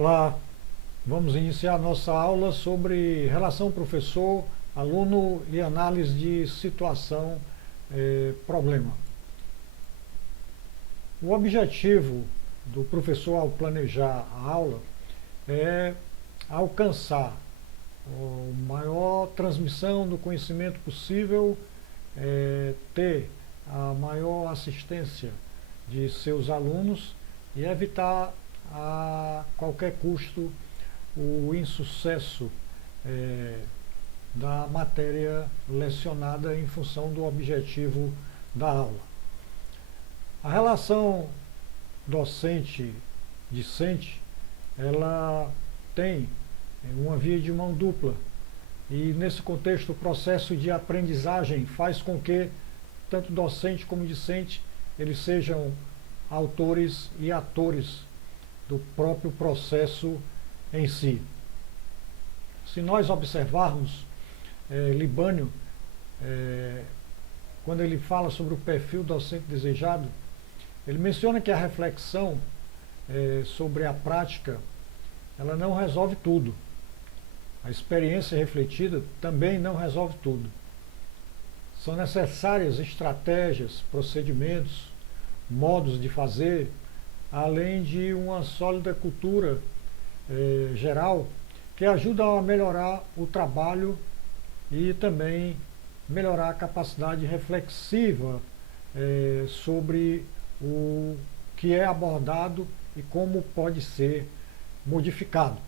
Olá, vamos iniciar nossa aula sobre relação professor-aluno e análise de situação, problema. O objetivo do professor ao planejar a aula é alcançar a maior transmissão do conhecimento possível, ter a maior assistência de seus alunos e evitar a qualquer custo o insucesso da matéria lecionada em função do objetivo da aula. A relação docente-discente, ela tem uma via de mão dupla e nesse contexto o processo de aprendizagem faz com que tanto docente como discente eles sejam autores e atores do próprio processo em si. Se nós observarmos Libânio, quando ele fala sobre o perfil docente desejado, ele menciona que a reflexão sobre a prática, ela não resolve tudo. A experiência refletida também não resolve tudo. São necessárias estratégias, procedimentos, modos de fazer, além de uma sólida cultura geral que ajuda a melhorar o trabalho e também melhorar a capacidade reflexiva sobre o que é abordado e como pode ser modificado.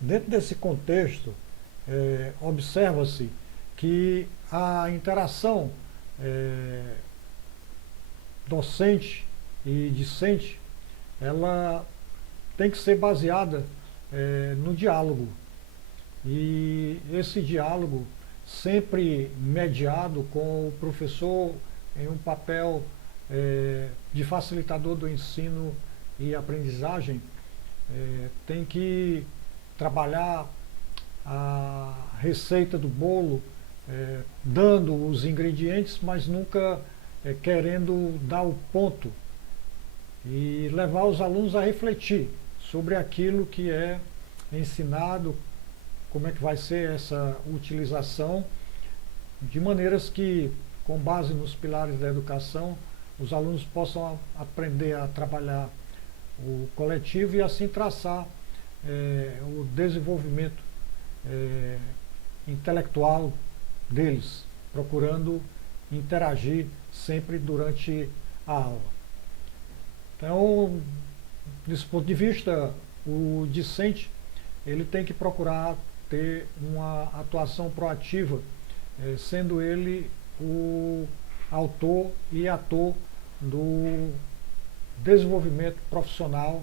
Dentro desse contexto, observa-se que a interação docente e discente, ela tem que ser baseada no diálogo. E esse diálogo sempre mediado com o professor em um papel de facilitador do ensino e aprendizagem, tem que trabalhar a receita do bolo, dando os ingredientes, mas nunca querendo dar o ponto e levar os alunos a refletir sobre aquilo que é ensinado, como é que vai ser essa utilização, de maneiras que, com base nos pilares da educação, os alunos possam aprender a trabalhar o coletivo e assim traçar o desenvolvimento intelectual deles, procurando interagir sempre durante a aula. Então, desse ponto de vista, o discente ele tem que procurar ter uma atuação proativa, sendo ele o autor e ator do desenvolvimento profissional,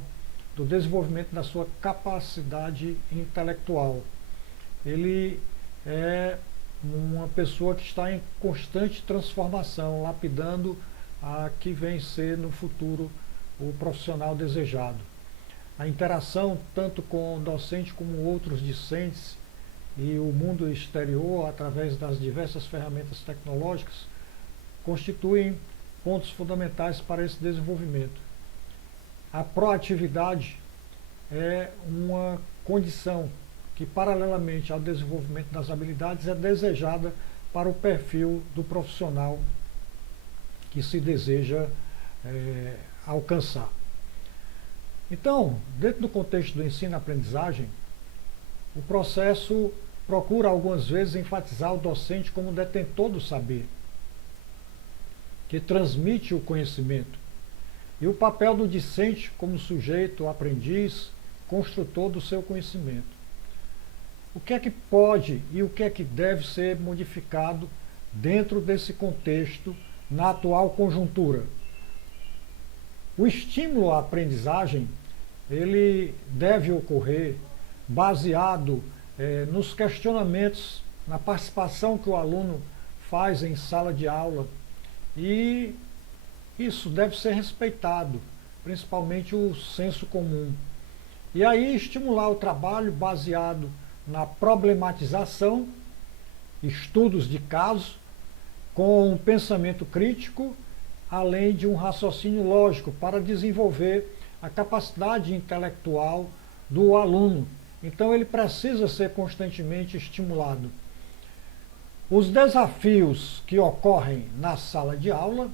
do desenvolvimento da sua capacidade intelectual. Ele é uma pessoa que está em constante transformação, lapidando a que vem ser no futuro o profissional desejado. A interação tanto com o docente como outros discentes e o mundo exterior, através das diversas ferramentas tecnológicas, constituem pontos fundamentais para esse desenvolvimento. A proatividade é uma condição que, paralelamente ao desenvolvimento das habilidades, é desejada para o perfil do profissional que se deseja alcançar. Então, dentro do contexto do ensino-aprendizagem, o processo procura algumas vezes enfatizar o docente como detentor do saber, que transmite o conhecimento, e o papel do discente como sujeito, aprendiz, construtor do seu conhecimento. O que é que pode e o que é que deve ser modificado dentro desse contexto na atual conjuntura? O estímulo à aprendizagem, ele deve ocorrer baseado nos questionamentos, na participação que o aluno faz em sala de aula, e isso deve ser respeitado, principalmente o senso comum. E aí estimular o trabalho baseado na problematização, estudos de caso, com um pensamento crítico, além de um raciocínio lógico para desenvolver a capacidade intelectual do aluno. Então ele precisa ser constantemente estimulado. Os desafios que ocorrem na sala de aula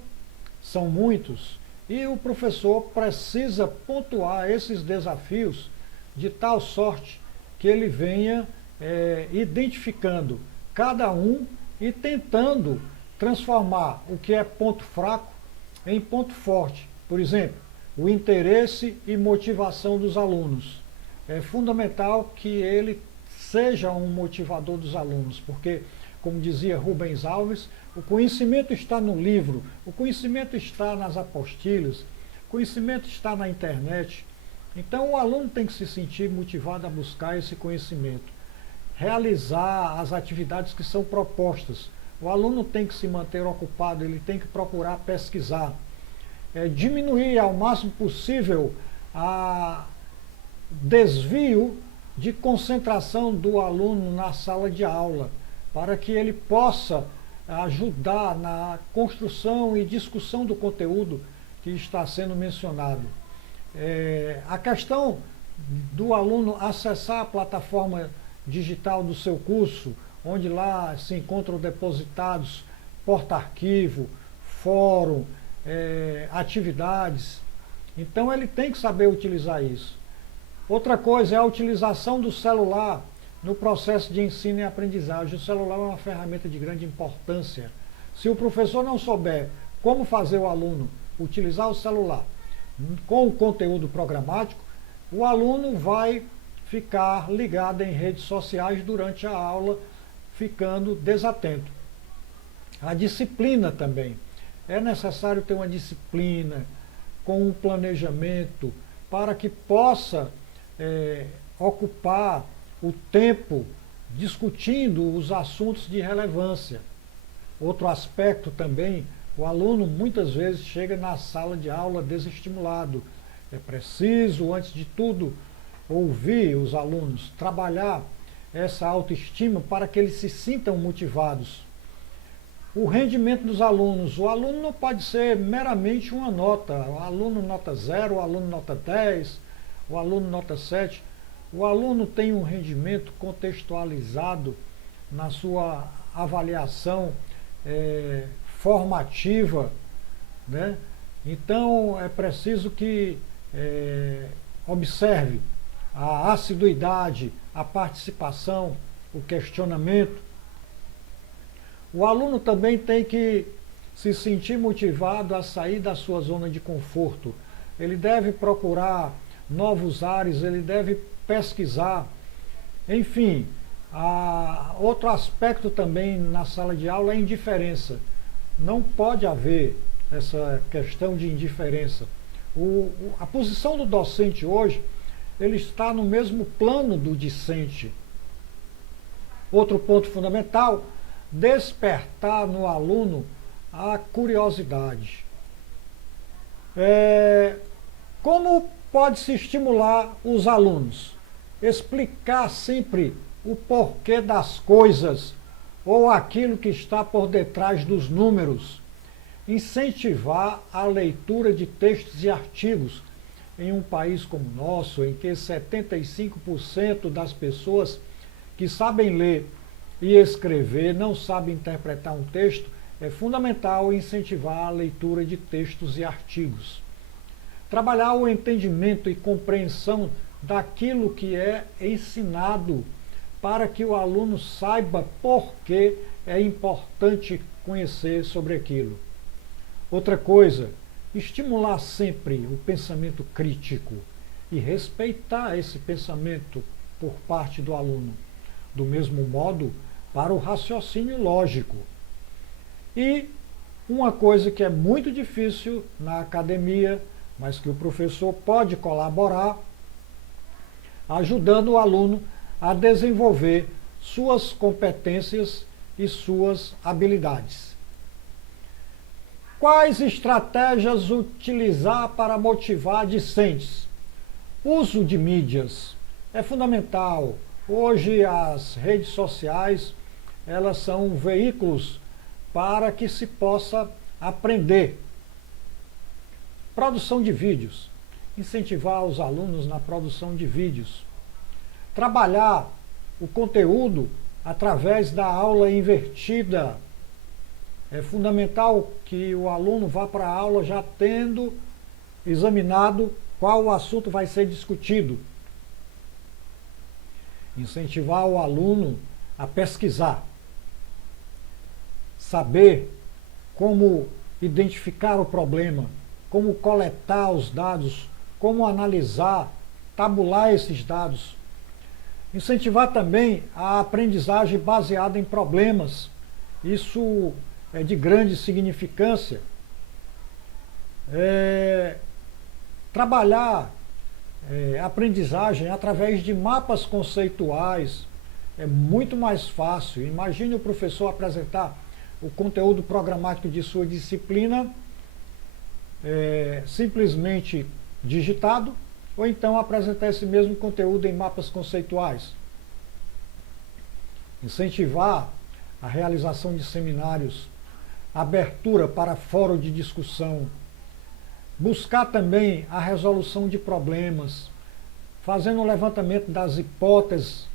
são muitos e o professor precisa pontuar esses desafios de tal sorte que ele venha identificando cada um e tentando transformar o que é ponto fraco em ponto forte. Por exemplo, o interesse e motivação dos alunos. É fundamental que ele seja um motivador dos alunos, porque, como dizia Rubens Alves, o conhecimento está no livro, o conhecimento está nas apostilhas, o conhecimento está na internet. Então o aluno tem que se sentir motivado a buscar esse conhecimento, realizar as atividades que são propostas. O aluno tem que se manter ocupado, ele tem que procurar pesquisar, diminuir ao máximo possível a desvio de concentração do aluno na sala de aula, para que ele possa ajudar na construção e discussão do conteúdo que está sendo mencionado. A questão do aluno acessar a plataforma digital do seu curso, onde lá se encontram depositados porta-arquivo, fórum, atividades. Então ele tem que saber utilizar isso. Outra coisa é a utilização do celular no processo de ensino e aprendizagem. O celular é uma ferramenta de grande importância. Se o professor não souber como fazer o aluno utilizar o celular com o conteúdo programático, o aluno vai ficar ligado em redes sociais durante a aula, ficando desatento. A disciplina também. É necessário ter uma disciplina com um planejamento para que possa ocupar o tempo discutindo os assuntos de relevância. Outro aspecto também, o aluno muitas vezes chega na sala de aula desestimulado. É preciso, antes de tudo, ouvir os alunos, trabalhar essa autoestima para que eles se sintam motivados. O rendimento dos alunos. O aluno não pode ser meramente uma nota. O aluno nota 0, o aluno nota 10, o aluno nota 7. O aluno tem um rendimento contextualizado na sua avaliação formativa, né? Então é preciso que observe a assiduidade, a participação, o questionamento. O aluno também tem que se sentir motivado a sair da sua zona de conforto. Ele deve procurar novos ares, ele deve pesquisar. Enfim, outro aspecto também na sala de aula é a indiferença. Não pode haver essa questão de indiferença. A posição do docente hoje, ele está no mesmo plano do discente. Outro ponto fundamental, despertar no aluno a curiosidade. Como pode-se estimular os alunos? Explicar sempre o porquê das coisas ou aquilo que está por detrás dos números. Incentivar a leitura de textos e artigos. Em um país como o nosso, em que 75% das pessoas que sabem ler e escrever não sabem interpretar um texto, é fundamental incentivar a leitura de textos e artigos. Trabalhar o entendimento e compreensão daquilo que é ensinado, para que o aluno saiba por que é importante conhecer sobre aquilo. Outra coisa, estimular sempre o pensamento crítico e respeitar esse pensamento por parte do aluno. Do mesmo modo, para o raciocínio lógico. E uma coisa que é muito difícil na academia, mas que o professor pode colaborar, ajudando o aluno a desenvolver suas competências e suas habilidades. Quais estratégias utilizar para motivar discentes? Uso de mídias é fundamental. Hoje as redes sociais, elas são veículos para que se possa aprender. Produção de vídeos. incentivar os alunos na produção de vídeos, trabalhar o conteúdo através da aula invertida. É fundamental que o aluno vá para a aula já tendo examinado qual o assunto vai ser discutido. Incentivar o aluno a pesquisar, saber como identificar o problema, como coletar os dados, como analisar, tabular esses dados. Incentivar também a aprendizagem baseada em problemas. Isso é de grande significância. Trabalhar aprendizagem através de mapas conceituais é muito mais fácil. Imagine o professor apresentar o conteúdo programático de sua disciplina simplesmente digitado, ou então apresentar esse mesmo conteúdo em mapas conceituais. Incentivar a realização de seminários, abertura para fórum de discussão, buscar também a resolução de problemas, fazendo um levantamento das hipóteses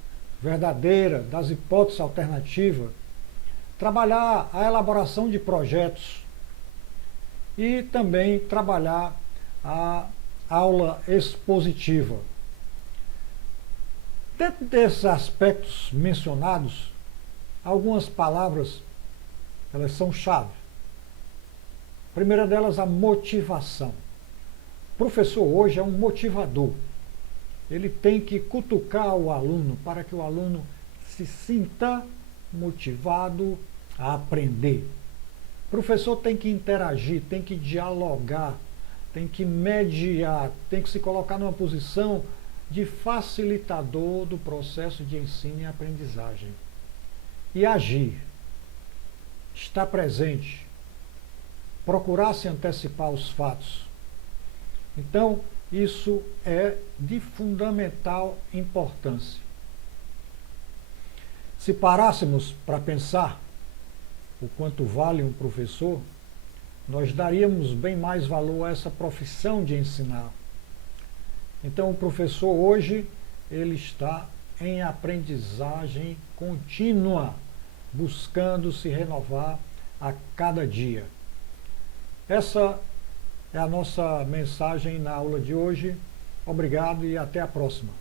verdadeiras, das hipóteses alternativas, trabalhar a elaboração de projetos e também trabalhar a aula expositiva. Dentro desses aspectos mencionados, algumas palavras, elas são chave. A primeira delas, a motivação. O professor hoje é um motivador. Ele tem que cutucar o aluno para que o aluno se sinta motivado a aprender. O professor tem que interagir, tem que dialogar, tem que mediar, tem que se colocar numa posição de facilitador do processo de ensino e aprendizagem. E agir, estar presente, procurar se antecipar aos fatos. Então, isso é de fundamental importância. Se parássemos para pensar o quanto vale um professor, nós daríamos bem mais valor a essa profissão de ensinar. Então, o professor hoje, ele está em aprendizagem contínua, buscando se renovar a cada dia. Essa é a nossa mensagem na aula de hoje. Obrigado e até a próxima.